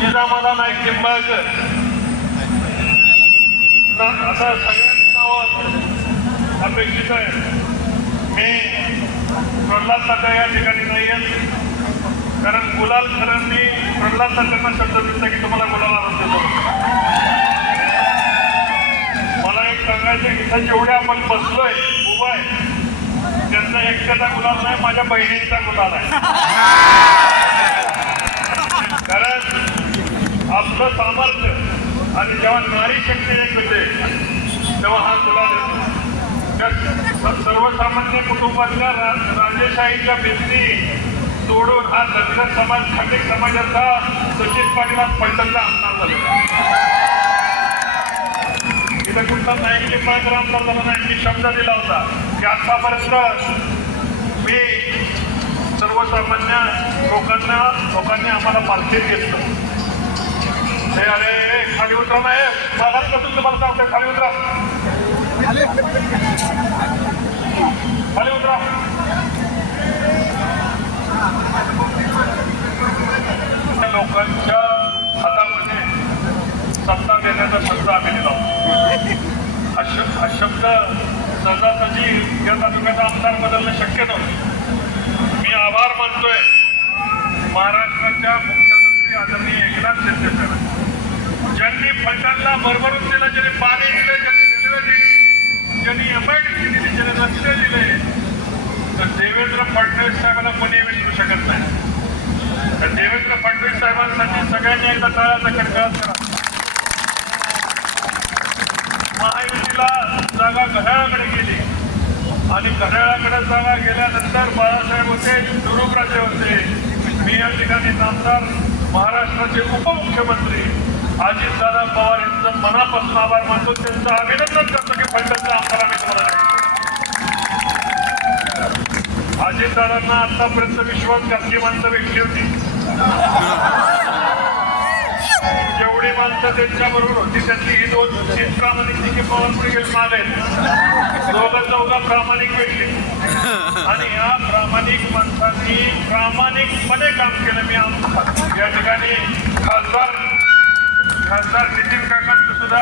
निजामाला नाईक निंबाळकर ना- आता सगळ्यांची नावं अपेक्षित आहे. मी प्रल्हाद तात्या या ठिकाणी नाही आहेत कारण गुलाल सरांनी प्रल्हाद तात्यांना शब्द दिला की तुम्हाला गुलाल आनंद देतो. मला एक सांगायचं इथं जेवढे आपण बसलोय उभा आहे त्यांचा एकट्याचा गुलाल नाही माझ्या बहिणींचा गुलाल आहे. आपलं सामर्थ्य आणि जेव्हा नारी शक्ती एक होते तेव्हा हा गुलाल सर्वसामान्य कुटुंबातल्या राजेशाहीच्या भिंती तोडून हा दलित समाज खांडिक समाजाचा सचिन पाटील पंढरचा आमदार झाला. इथं कुठला नाही निंबाळकर आमदार झाला नाही मी शब्द दिला होता की आतापर्यंत मी सर्वसामान्य लोकांना लोकांनी आम्हाला पालखीत घेतलं. हे अरे खाली उतरा नाही मागासपासून तुम्हाला सांगतो खाली उतरा. खाली उतरा. लोकांच्या हातामध्ये सत्ता देण्याचा शब्द आम्ही दिला होता. हा शब्द हा शब्द सहजासहजी या तालुक्याचा आमदार बदलणं शक्य नव्हतं. मी आभार मानतोय. महाराष्ट्राच्या मुख्यमंत्री आदरणीय एकनाथ शिंदे साहेब ज्यांनी फलटणला भरभरून दिलं ज्यांनी पाणी दिलं ज्यांनी रेल्वे दिली ज्यांनी एमआयडीसी दिली ज्यांनी रस्ते दिले तर देवेंद्र फडणवीस साहेबांना कोणी विसरू शकत नाही. तर देवेंद्र फडणवीस साहेबांसाठी सगळ्यांनी एकदा तळाचा कडकडाट करा. महायुतीला जागा घड्याळाकडे गेली. आणि घड्याळाकडे जागा गेल्यानंतर बाळासाहेब होते दुरुप्राचे होते. मी या ठिकाणी नामदार महाराष्ट्राचे उपमुख्यमंत्री अजितदादा पवार यांचं मनापासून आभार मानतो. त्यांचं अभिनंदन करतो की फलटणचा आमदार आम्ही तुम्हाला अजितदादांना आतापर्यंत विश्वास घातली माणसं भेटली होती. जेवढी माणसं त्यांच्या बरोबर होती त्यातली ही दोन तीन प्रामाणिक पवार पुढे गेले मागे दोघं चौघा प्रामाणिक भेटले. आणि या प्रामाणिक माणसांनी प्रामाणिकपणे काम केलं मी या ठिकाणी खासदार खासदार नितीन काकांचं सुद्धा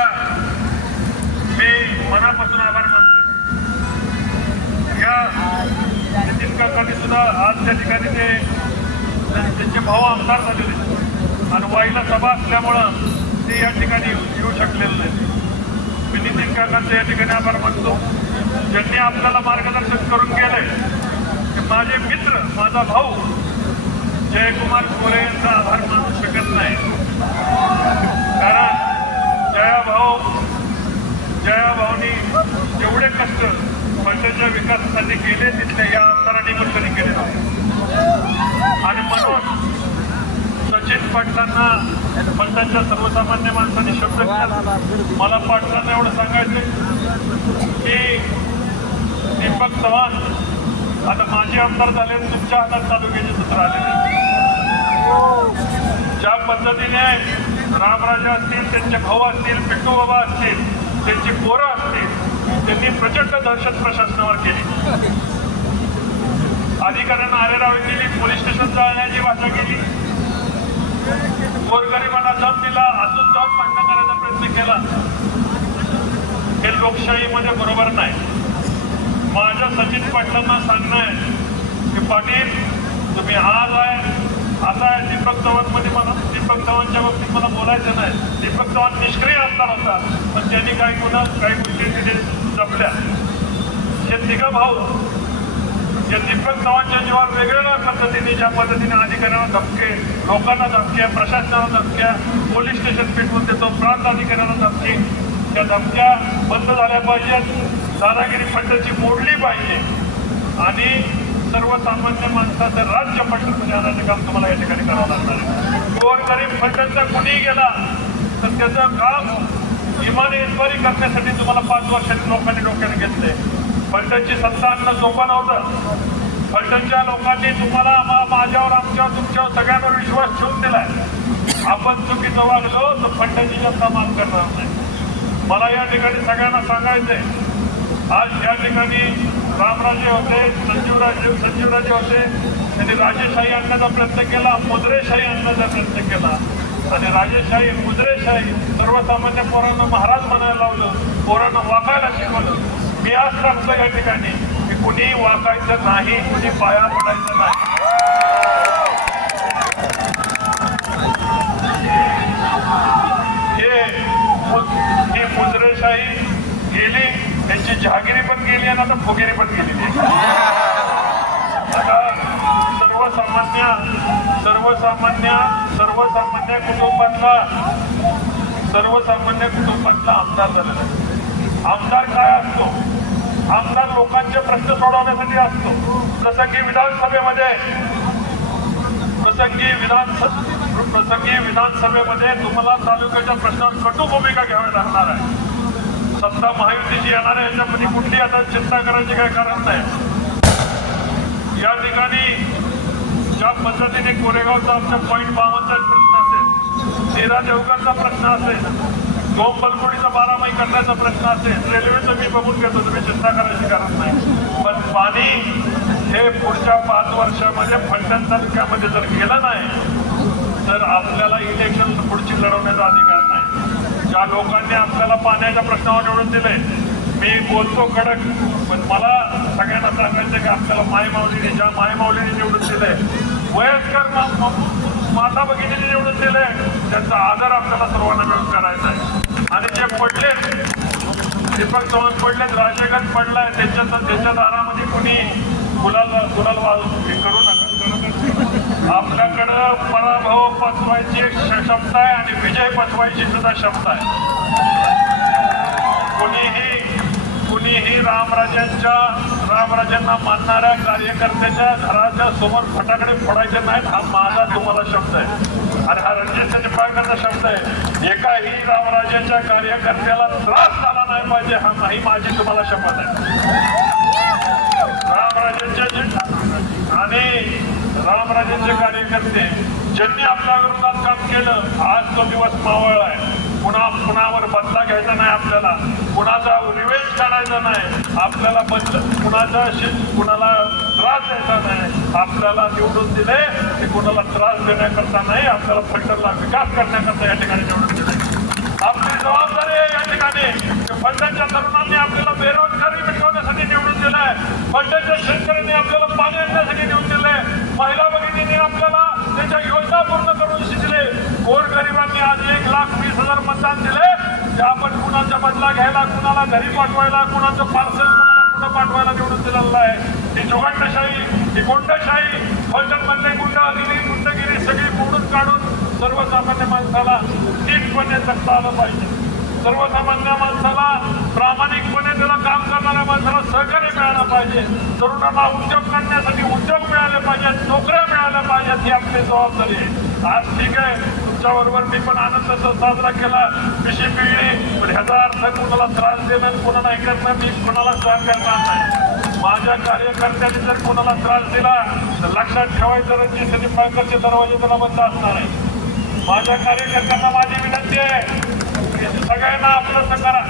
मी मनापासून आभार मानते या नितीन काकांनी सुद्धा आज त्या ठिकाणी ते त्यांचे भाऊ आमदार झालेले आणि वाईला सभा असल्यामुळं ते या ठिकाणी येऊ शकलेले नाही मी नितीन काकांचे या ठिकाणी आभार मानतो. ज्यांनी आपल्याला मार्गदर्शन करून गेले की माझे मित्र माझा भाऊ जयकुमार गोरे यांचा आभार मानू शकत नाही कारण जया भाऊ जया भाऊनी जेवढे कष्ट मंडळच्या विकासासाठी केले तिथले या आमदारांनी पण कधी केले आणि म्हणून सचिन पाटलांना फलटणच्या सर्वसामान्य माणसांनी शब्द मला पाटलांना एवढं सांगायचं की दीपक चव्हाण आता माझे आमदार झाले तुमच्या हातात तालुक्याचे सूत्र आले ज्या पद्धतीने रामराजा असतील त्यांचे भाऊ असतील पिट्टू बाबा असतील त्यांची पोरं असतील त्यांनी प्रचंड दहशत प्रशासनावर केली. अधिकाऱ्यांना आरेराव केली पोलीस स्टेशन जाण्याची भाषा केली. गोरगरिबांना जप दिला अजून जाऊन भांडण करण्याचा प्रयत्न केला. हे लोकशाहीमध्ये बरोबर नाही. माझ्या सचिन पाटलांना सांगणं आहे की पाटील तुम्ही आज आहे आता दीपक चव्हाणमध्ये मला दीपक चव्हाणच्या बाबतीत मला बोलायचं नाही. दीपक चव्हाण निष्क्रिय असणार होता. पण त्यांनी काही गुन्हा काही गोष्टी तिथे जपल्या. हे तिघं भाऊ या दीपक चव्हाणच्या जीवावर वेगवेगळ्या पद्धतीने ज्या पद्धतीने अधिकाऱ्यांना धमके लोकांना धमक्या प्रशासनाला धमक्या पोलीस स्टेशन पेटवून देतो प्रांत अधिकाऱ्यांना धमकी. त्या धमक्या बंद झाल्या पाहिजेत. दादागिरी पद्धती मोडली पाहिजे. आणि सर्वसामान्य माणसाचं राज्य पद्धतीमध्ये म्हणजे आणायचं काम तुम्हाला या ठिकाणी करावं लागणार आहे. गोरगरीब फलटणचा कुणीही गेला तर त्याचं काम इमानी इन्क्वायरी करण्यासाठी तुम्हाला पाच वर्षांनी लोकांनी डोक्याने घेतले फलटणची सत्ता आणणं सोपं नव्हतं. फलटणच्या लोकांनी तुम्हाला माझ्यावर आमच्यावर तुमच्यावर सगळ्यांवर विश्वास ठेवून दिलाय. आपण चुकीचं वागलो तर फलटणची जनता मान करणार नाही. मला या ठिकाणी सगळ्यांना सांगायचंय आज या ठिकाणी रामराजे होते संजीवराजे संजीवराजे होते. त्यांनी राजेशाही आणण्याचा प्रयत्न केला मुद्रेशाही आणण्याचा प्रयत्न केला. आणि राजेशाही मुद्रेशाही सर्वसामान्य पोरांना महाराज म्हणायला लावलं पोरांना वाकायला शिकवलं. मी आज सांगतो या ठिकाणी की कुणी वाकायचं नाही कुणी पाया पडायचं नाही. हे मुद्रेशाही गेली. त्यांची जहागिरी पण गेली आणि आता फुगेरी पण गेलेली आता सर्वसामान्य सर्वसामान्य सर्वसामान्य कुटुंबातला सर्वसामान्य कुटुंबातला आमदार झालेला आहे. आमदार काय असतो? आमदार लोकांचे प्रश्न सोडवण्यासाठी असतो. जसं की विधानसभेमध्ये प्रसंगी विधान प्रसंगी विधानसभेमध्ये तुम्हाला तालुक्याच्या प्रश्नावर कटू भूमिका घ्यावी लागणार आहे. सत्ता महायुतीची येणार आहे याच्यामध्ये कुठली आता चिंता करायची काही कारण नाही. या ठिकाणी ज्या पद्धतीने कोरेगावचा आमचा पॉईंट बावनचा प्रश्न असेल तेरा देवगडचा प्रश्न असेल दोन बलकोडीचा बारामाही करण्याचा प्रश्न असेल रेल्वेचं मी बघून घेतो तुम्ही चिंता करायची कारण नाही. पण पाणी हे पुढच्या पाच वर्षामध्ये फलटण तालुक्यामध्ये जर गेलं नाही तर आपल्याला इलेक्शन पुढची लढवण्याचा अधिकार नाही. ज्या लोकांनी आपल्याला पाण्याच्या प्रश्नावर निवडून दिले मी बोलतो कडक पण मला सगळ्यांना सांगायचं की आपल्याला माय माऊलीने ज्या मायमाऊलीने निवडून दिले वयस्कर माता भगिनीने निवडून दिले त्यांचा आदर आपल्याला सर्वांना मिळून करायचा आहे. आणि जे पडले दीपक चव्हाण पडलेत राजेगंज पडलाय त्यांच्या त्यांच्या दारामध्ये कुणी गुलाल गुलाल वाजून हे करू नका. आपल्याकडं पराभव पचवायची एक क्षमता आहे आणि विजय पचवायची सुद्धा क्षमता आहे. कुणीही कुणीही रामराजांच्या रामराजांना मानणाऱ्या कार्यकर्त्याच्या घराच्या समोर फटाकडे फोडायचे नाहीत हा माझा तुम्हाला शब्द आहे. आणि हा रणजित निंबाळकरचा शब्द आहे. एकाही रामराजांच्या कार्यकर्त्याला त्रास झाला नाही पाहिजे हा नाही माझी तुम्हाला शपथ आहे. रामराजांच्या आणि रामराजांचे कार्यकर्ते ज्यांनी आपल्या विरोधात काम केलं आज तो दिवस मावळ आहे. पुन्हा कुणावर बदला घ्यायचा नाही आपल्याला. कुणाचा रिवेंज काढायचा नाही. आपल्याला बदल कुणाचा कुणाला त्रास द्यायचा नाही. आपल्याला निवडून दिले की कुणाला त्रास देण्याकरता नाही आपल्याला फंडला विकास करण्याकरता या ठिकाणी निवडून दिले. आपली जबाबदारी आहे या ठिकाणी. फलटणच्या तरुणांनी आपल्याला बेरोजगार मिटवण्यासाठी निवडून दिलंय. फलटणच्या शेतकऱ्यांनी आपल्याला पाणी आणण्यासाठी निवडून दिलंय. महिला भगिनींनी आपल्याला त्यांच्या योजना पूर्ण करून शिकले गोरगरिबांनी आज एक लाख वीस हजार मतदान दिले. ते आपण कुणाचा बदला घ्यायला कुणाला घरी पाठवायला कुणाचं पार्सल कुणाला कुठं पाठवायला निवडून दिलेलं आहे ही जुगांडशाही ही गुंडशाही फलटण गुंड गुंडगिरी गुंडगिरी सगळी मोडून काढून सर्वसामान्य माणसाला नीटपणे जगता आलं पाहिजे. सर्वसामान्य माणसाला प्रामाणिकपणे त्याला काम करणाऱ्या माणसाला सहकार्य मिळालं पाहिजे. तरुणांना उद्योग करण्यासाठी उद्योग मिळाले पाहिजेत नोकऱ्या मिळाल्या पाहिजेत ही आपली जबाबदारी आहे. आज ठीक आहे तुमच्याबरोबर मी पण आनंदाचा साजरा केला. पिशी पिळली पण ह्याचा अर्थ कुणाला त्रास देणं कोणाला कुणाला हे मी कुणाला सहन करणार नाही. माझ्या कार्यकर्त्यांनी जर कोणाला त्रास दिला तर लक्षात ठेवायचं रणजित निंबाळकरचे दरवाजे त्याला बंद असणार आहे. माझ्या कार्यकर्त्यांना माझी विनंती आहे सगळ्यांना आपलं करा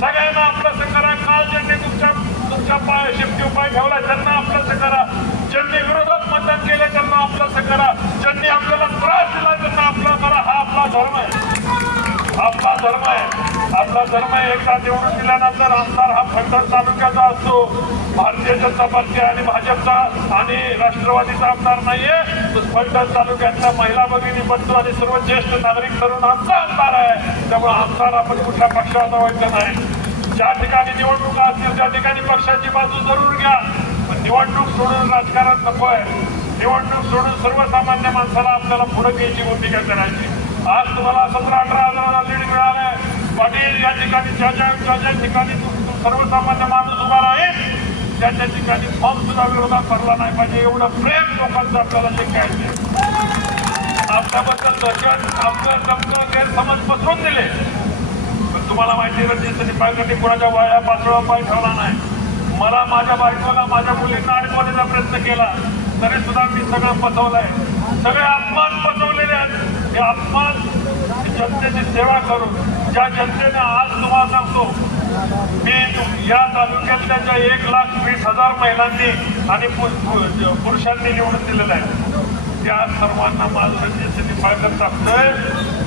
सगळ्यांना आपलं करा काल ज्यांनी तुमच्या तुमच्या पाय शेपटी पाय ठेवला त्यांना आपलं करा ज्यांनी विरोधात मतदान केलं त्यांना आपलं करा ज्यांनी आपल्याला त्रास दिला त्यांना आपला करा. हा आपला धर्म आहे. आपला धर्म आहे. आपला धर्म आहे. एकदा निवडून दिल्यानंतर आमदार हा फलटण तालुक्याचा असतो. भारतीय जनता पार्टी आणि भाजपचा आणि राष्ट्रवादीचा आमदार नाहीये. तो फलटण तालुक्यातल्या महिला भगिनी बंधू आणि सर्व ज्येष्ठ नागरिक तरुण आमचा आमदार आहे. त्यामुळे आमदार आपण कुठल्या पक्षाला व्हायचं नाही. ज्या ठिकाणी निवडणुका असतील त्या ठिकाणी पक्षाची बाजू जरूर घ्या. पण निवडणूक सोडून राजकारण नको आहे निवडणूक सोडून सर्वसामान्य माणसाला आपल्याला पुढे घ्यायची भूमिका करायची. आज तुम्हाला सतरा अठरा हजाराला लीड मिळालाय. पाटील या ठिकाणी ज्या ज्या ज्या ज्या ठिकाणी सर्वसामान्य माणूस उभा राहील त्या त्या ठिकाणी फॉर्म सुद्धा विरोधात भरला नाही पाहिजे. एवढं प्रेम लोकांचं आपल्याला शिकायचं आपल्याबद्दल दहशत आपलं दमकं गैरसमज पसरून दिले. तुम्हाला माहिती रणजित निंबाळकरनी कुणाच्या वाया पाचोळा पाय ठेवला नाही. मला माझ्या बायकोला माझ्या मुलींना अडकवण्याचा प्रयत्न केला तरी सुद्धा मी सगळं पचवलंय. सगळे अपमान पचवलेले आहेत. हे अपमान जनतेची सेवा करून ज्या जनतेने आज तुम्हाला सांगतो मी या तालुक्यातल्या ज्या एक लाख वीस हजार महिलांनी आणि पु- पुरुषांनी निवडून दिलेलं आहे म्हणजे त्या सर्वांना माझं रणजित पाळकर सांगतोय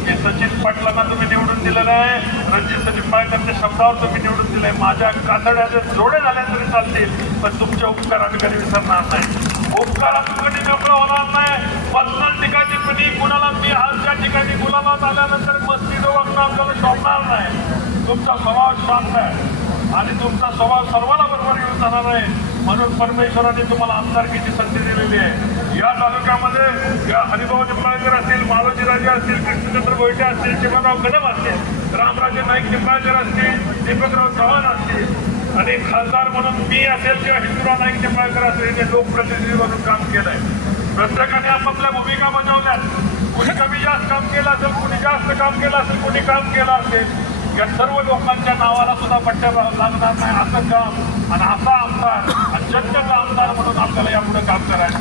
की सचिन पाटलांना तुम्ही निवडून दिलेलं आहे. रणजित निंबाळकरच्या शब्दावर तुम्ही निवडून दिलंय. माझ्या कातड्याचे जोडे झाले तरी चालतील पण तुमचे उपकार आम्ही कधी विसरणार नाही. उपकारात कधी वेगळं होणार नाही. पर्सनल ठिकाणी टिप्पणी कुणाला मी आजच्या ठिकाणी गुलाबात आल्यानंतर मस्ती वागणं आपल्याला शोभणार नाही. तुमचा स्वभाव शांत आहे. आणि तुमचा स्वभाव सर्वांना बरोबर येऊन जाणार आहे. म्हणून परमेश्वराने तुम्हाला आमदारकीची संधी दिलेली आहे. या तालुक्यामध्ये या हरिभाऊ निंबाळकर असतील मालोजी राजे असतील कृष्णचंद्र गोयटे असतील शिवराव कदम असतील रामराजे नाईक निंबाळकर असतील दीपकराव चव्हाण असतील आणि खासदार म्हणून मी असेल किंवा हिंदूराव नाईक निंबाळकर असेल हे लोकप्रतिनिधी म्हणून काम केलंय. प्रत्येकाने आपापल्या भूमिका बजावल्या कुणी कमी जास्त काम केलं असेल कुणी जास्त काम केलं असेल कुणी काम केलं असेल. या सर्व लोकांच्या नावाला सुद्धा पट्ट्या लागणार नाही. असं काम आणि असा आमदार आणि जनतेचा आमदार म्हणून आपल्याला यापुढे काम करायचं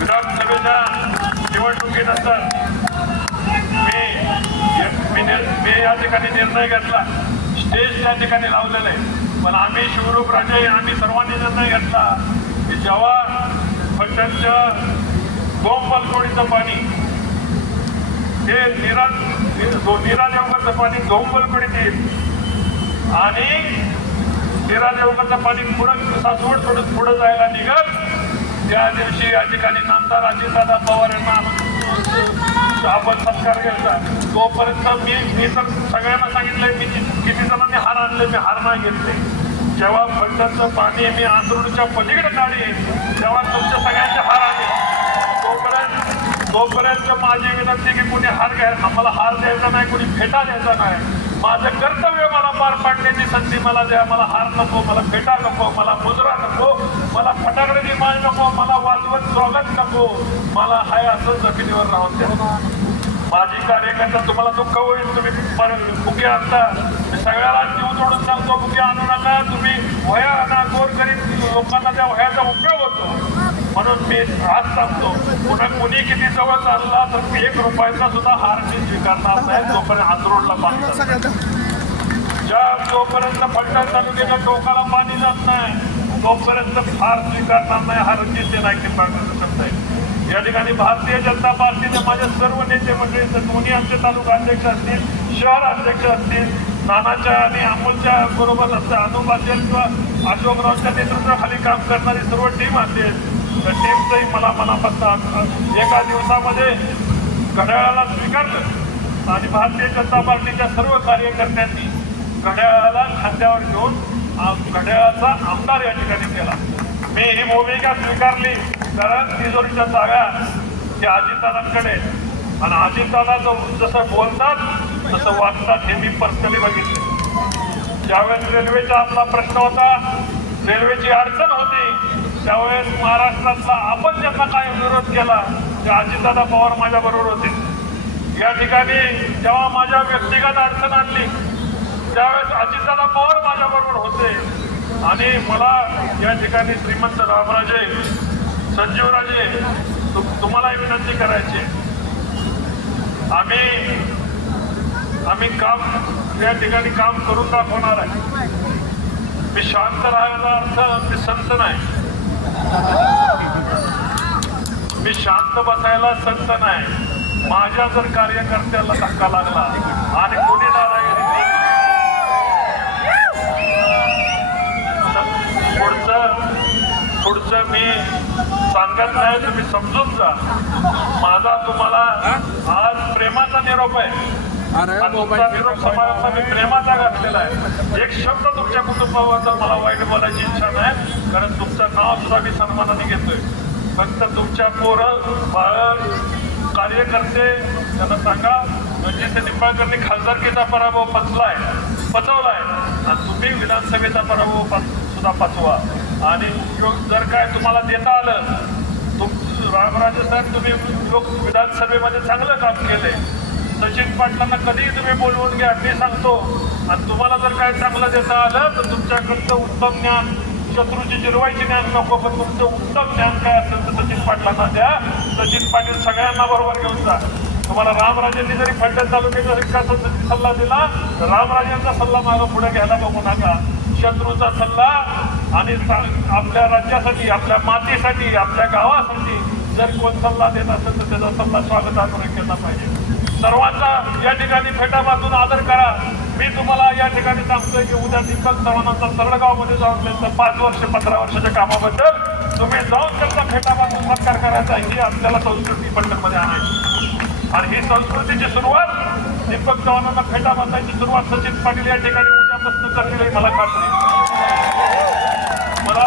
विधानसभेच्या निवडणुकीनंतर मी मी मी या ठिकाणी निर्णय घेतला. स्टेज त्या ठिकाणी लावलेलं आहे. पण आम्ही शिवरूप राजे आम्ही सर्वांनी निर्णय घेतला की जेव्हा फलटणच्या गोंबलकोडीचं पाणी हे निरा निरा देवगरचं पाणी गौंबल येईल आणि निरा देवगरचं पाणी पुढं सासवड सोडत पुढं जायला निघत त्या दिवशी या ठिकाणी आमदार अजितदादा पवार यांना आपण सत्कार घ्यायचा तोपर्यंत मी मी तर सगळ्यांना सांगितलंय मी किती जणांनी हार आणले मी हार नाही घेतले. जेव्हा फंडाचं पाणी मी आंध्रूडच्या पलीकडे काढेन तेव्हा तुमच्या सगळ्यांचे हार आले तोपर्यंत माझी विनंती की कुणी हार घ्या आम्हाला हार द्यायचा नाही कुणी फेटा द्यायचा नाही. माझं कर्तव्य मला पार पाडण्याची संधी मला द्या. मला हार नको मला फेटा नको मला मुजरा नको मला फटाकड्याची माळ नको मला वाजवत स्वागत नको. मला हाय असं जमिनीवर राहून द्या. माझी कार्यकर्ता तुम्हाला दुःख होईल. तुम्ही पर- बुके आणता. मी सगळ्याला जीव जोडून सांगतो बुके आणू नका. तुम्ही वह्या आणा गोर करीत लोकांना त्या वह्याचा उपयोग होतो. म्हणून मी आज सांगतो पुन्हा कुणी किती जवळ चालला तर मी एक रुपयाचा सुद्धा हार मी स्वीकारणार नाही जोपर्यंत हातरोडला पाणी ज्या जोपर्यंत फलटण तालुक्याच्या टोकाला पाणी जात नाही तोपर्यंत फार स्वीकारणार नाही हा रणजित सेना निंबाळकर शब्द आहे. या ठिकाणी भारतीय जनता पार्टीचे माझे सर्व नेते मंडळी तर दोन्ही आमचे तालुका अध्यक्ष असतील शहर अध्यक्ष असतील नानाच्या आणि अमोलच्या बरोबर असतं अनुभव असेल किंवा अशोकरावच्या नेतृत्वाखाली काम करणारी सर्व टीम असेल तर टीमचंही मला मनापासून एका दिवसामध्ये घड्याळाला स्वीकारलं. आणि भारतीय जनता पार्टीच्या सर्व कार्यकर्त्यांनी घड्याळाला खांद्यावर घेऊन घड्याळाचा आमदार या ठिकाणी केला. मी ही भूमिका स्वीकारली कारण तिजोरीच्या जागा त्या अजितदादांकडे आणि अजितदादा जो जसं बोलतात तसं वागतात हे मी पर्सनली बघितले. ज्यावेळेस रेल्वेचा आपला प्रश्न होता रेल्वेची अडचण होती त्यावेळेस महाराष्ट्रातला आपण ज्यांना काय विरोध केला ते अजितदादा पवार माझ्या बरोबर होते. या ठिकाणी जेव्हा माझ्या व्यक्तिगत अडचण आणली त्यावेळेस अजितदादा पवार माझ्या बरोबर होते. आणि मला या ठिकाणी श्रीमंत रामराजे संजीवराजे तु- तुम्हालाही विनंती करायची आम्ही आम्ही काम या ठिकाणी काम करून दाखवणार आहे. मी शांत राहायला अर्थ मी संत नाही. मी शांत बसायला संत नाही. माझ्या जर कार्यकर्त्याला धक्का लागला आणि कोणी पुढचं पुढचं मी सांगत नाही तुम्ही समजून जा. माझा तुम्हाला आज प्रेमाचा निरोप आहे. समाजाचा मी प्रेमाचा घातलेला आहे. एक शब्द तुमच्या कुटुंबाबद्दल मला वाईट बोलायची इच्छा नाही कारण तुमचं नाव सुद्धा मी सन्मानाने घेतोय. फक्त तुमच्या पोरं बाळ कार्यकर्ते त्यांना सांगा म्हणजे रणजित निंबाळकरनी खासदारकीचा पराभव पचलाय पचवलाय. आणि तुम्ही विधानसभेचा पराभव सुद्धा पचवा. आणि जर काय तुम्हाला देता आलं तुम रामराजे साहेब तुम्ही लोक विधानसभेमध्ये चांगलं काम केले सचिन पाटलांना कधीही तुम्ही बोलवून घ्या मी सांगतो. आणि तुम्हाला जर काय चांगलं देता आलं तर तुमच्याकडचं उत्तम ज्ञान शत्रूची जिरवायची ज्ञान नको पण तुमचं उत्तम ज्ञान काय असेल तर सचिन पाटलांना द्या. सचिन पाटील सगळ्यांना बरोबर घेऊन जा. तुम्हाला रामराजांनी जरी फलटण तालुक्याच्या विकासाचा सल्ला दिला रामराजांचा सल्ला मागं पुढे घ्यायला बघू नका. शत्रूचा सल्ला आणि आपल्या राज्यासाठी आपल्या मातीसाठी आपल्या गावासाठी जर कोण सल्ला देत असेल तर त्याचा सल्ला स्वागतापूर्वक केला पाहिजे. सर्वांचा या ठिकाणी फेटा बांधून आदर करा. मी तुम्हाला या ठिकाणी सांगतोय की उद्या दीपक चव्हाणांचा सरडगावमध्ये जाऊन त्यांचं पाच वर्ष पंधरा वर्षाच्या कामाबद्दल तुम्ही जाऊन त्यांचा फेटा बांधून सत्कार करायचा. ही आपल्याला संस्कृती पंढरमध्ये आणायची. आणि ही संस्कृतीची सुरुवात दीपक चव्हाणांना फेटा बांधायची सुरुवात सचिन पाटील या ठिकाणी उद्यापासून करतील आहे मला खात्री आहे. मला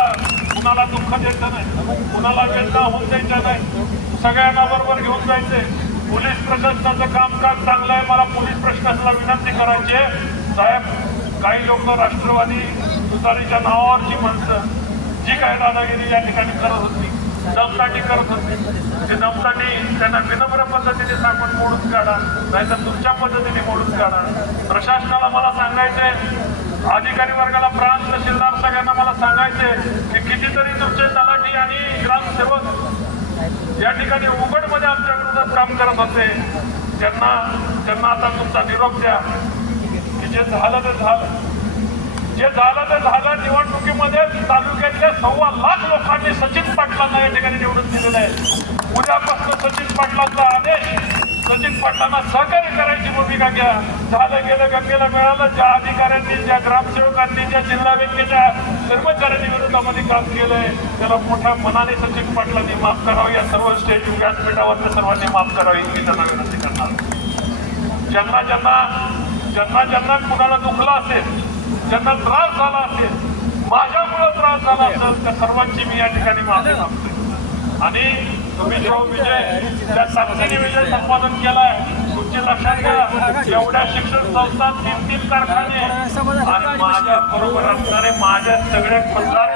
कुणाला दुःख द्यायचं नाही कुणाला वेदना होऊन द्यायच्या नाही सगळ्यांना बरोबर घेऊन जायचंय. पोलीस प्रशासनाचं कामकाज चांगलं आहे. मला पोलीस प्रशासनाला विनंती करायची आहे. साहेब काही लोक राष्ट्रवादी सुतारीच्या नावावरची माणसं जी काय दादागिरी या ठिकाणी करत होती दमसाठी करत होती ते दमसाठी त्यांना विनम्र पद्धतीने सांगून मोडून काढा नाहीतर तुमच्या पद्धतीने मोडून काढा. प्रशासनाला मला सांगायचंय अधिकारी वर्गाला प्रांत तहसीलदार सगळ्यांना मला सांगायचे की कितीतरी तुमचे तलाठी आणि ग्रामसेवक या ठिकाणी उघडमध्ये आमच्या विरोधात काम करत होते त्यांना त्यांना आता तुमचा निरोप द्या. की जे झालं ते झालं. जे झालं ते झालं निवडणुकीमध्ये तालुक्यातल्या सव्वा लाख लोकांनी सचिन पाटलांना या ठिकाणी निवडून दिलेलं आहे उद्यापासून सचिन पाटलांचा आदेश सचिन पाटलांना सहकार्य करायची भूमिका घ्या झालं गेलं गंगेला मिळालं. ज्या अधिकाऱ्यांनी ज्या ग्रामसेवकांनी ज्या जिल्हा बँकेच्या कर्मचाऱ्यांनी विरोधामध्ये काम केलंय त्याला मोठ्या मनाने सचिन पाटलांनी माफ करावं. या सर्व स्टेज व्यासपीठावरच्या सर्वांनी माफ करावी मी त्यांना विनंती करणार. ज्यांना ज्यांना ज्यांना ज्यांना कुणाला दुखलं असेल ज्यांना त्रास झाला असेल माझ्यामुळं त्रास झाला असेल त्या सर्वांची मी या ठिकाणी माफी मागतोय. आणि तुम्ही जो विजय त्या ताकदीने विजय संपादन केलाय तुमची लक्षात घ्या एवढ्या शिक्षण संस्था तीन तीन कारखाने आणि माझ्या बरोबर असणारे माझ्या सगळे मतदार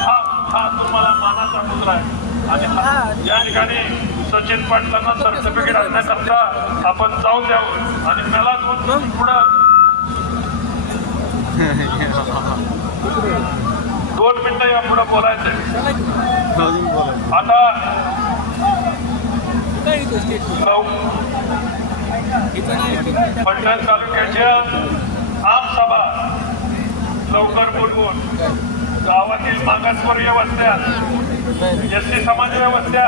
हा हा. तुम्हाला मानाचा मुद्रा आहे आणि या ठिकाणी सचिन पाटलांना सर्टिफिकेट आणण्याकरता आपण जाऊ द्यावं आणि मला दोन पुढं दोन मिनिटं या पुढे बोलायचं आता पटण तालुक्याच्या आमसभा लवकर बोलवून गावातील मागासवर्गीय वस्त्या एस टी समाजाच्या वस्त्या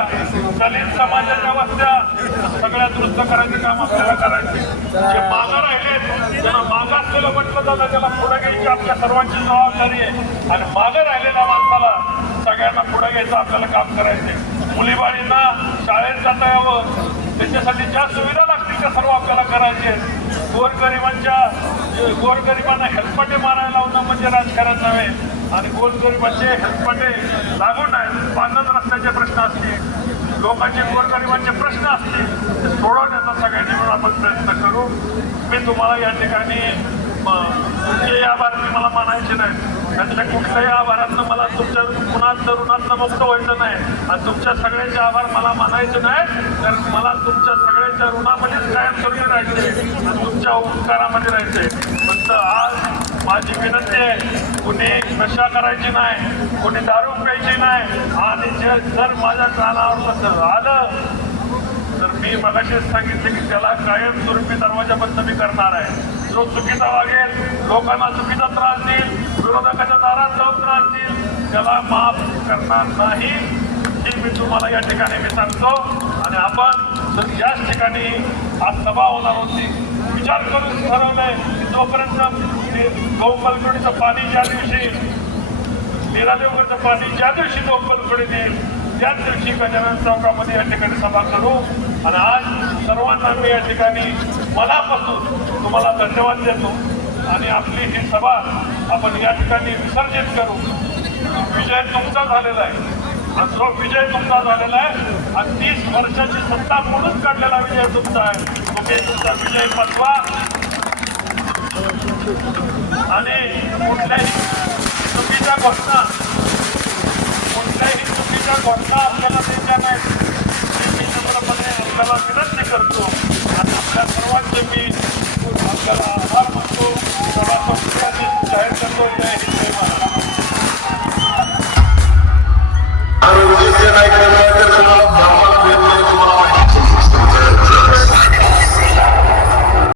दलित समाजाच्या वस्त्या सगळ्या दुरुस्त करायचे काम आपल्याला करायचे. जे मागं राहिले त्यांना मागासलेलं म्हटलं जातं त्याला पुढे घ्यायची आपल्या सर्वांची जबाबदारी आहे. आणि मागं राहिलेल्या माणसाला सगळ्यांना पुढे घ्यायचं आपल्याला काम करायचे मुलीबाळींना शाळेत जाता यावं. त्याच्यासाठी ज्या सुविधा लागतील त्या सर्व आपल्याला करायचे गोरगरिबांच्या गोरगरिबांना हेल्पटे मारायला लावणं म्हणजे राजकारण नव्हे. आणि गोरगरिबांचे हेल्पटे लागून आहेत बांधत रस्त्याचे प्रश्न असतील. लोकांचे गोरगरिबांचे प्रश्न असतील. ते सोडवण्याचा सगळ्यांनी मिळून आपण प्रयत्न करू. मी तुम्हाला या ठिकाणी तुमचे आभार मी मला मानायचे नाही. त्यातल्या कुठल्याही आभारातनं मला तुमच्या कुणा तरुणातनं मुक्त व्हायचं नाही. आणि तुमच्या सगळ्यांचे आभार मला मानायचे नाही कारण मला तुमच्या सगळ्यांच्या ऋणामध्येच कायम करून राहायचे. आणि तुमच्या उपकारामध्ये राहायचे. फक्त आज माझी विनंती आहे कुणी नशा करायची नाही कोणी दारू प्यायची नाही आणि जे जर माझ्या कानावर आलं तर मी मगाशीच सांगितले की त्याला कायम स्वरूपी दरवाजा बंद मी करणार आहे. जो चुकीचा वागेल लोकांना चुकीचा त्रास देईल विरोधकाच्या दारात जाऊन त्रास देईल त्याला माफ करणार नाही. हे मी तुम्हाला या ठिकाणी मी सांगतो. आणि आपण जर याच ठिकाणी आज सभा होणार होती विचार करून ठरवलंय की जोपर्यंत गौकलकडीचं पाणी ज्या दिवशी निरादेवकरचं पाणी ज्या दिवशी गौकलकडे देईल त्याच दिवशी गजानन चौकामध्ये या ठिकाणी सभा करू. आणि आज सर्वांना मी या ठिकाणी मनापासून तुम्हाला धन्यवाद देतो. आणि आपली ही सभा आपण या ठिकाणी विसर्जित करू. विजय तुमचा झालेला आहे. आणि जो विजय तुमचा झालेला आहे आणि तीस वर्षाची सत्ता मोडून काढलेला विजय तुमचा आहे. तुम्ही तुमचा विजय पटवा. आणि कुठल्याही चुकीच्या घटना कुठल्याही चुकीच्या घटना आपल्याला त्यांच्या नाही मी नम्रपणे आपल्याला विनंती करतो. आणि आपल्या सर्वांचे मी आपल्याला आभार मानतो. सर्वांनी जाहीर करतो. जय हिंद जय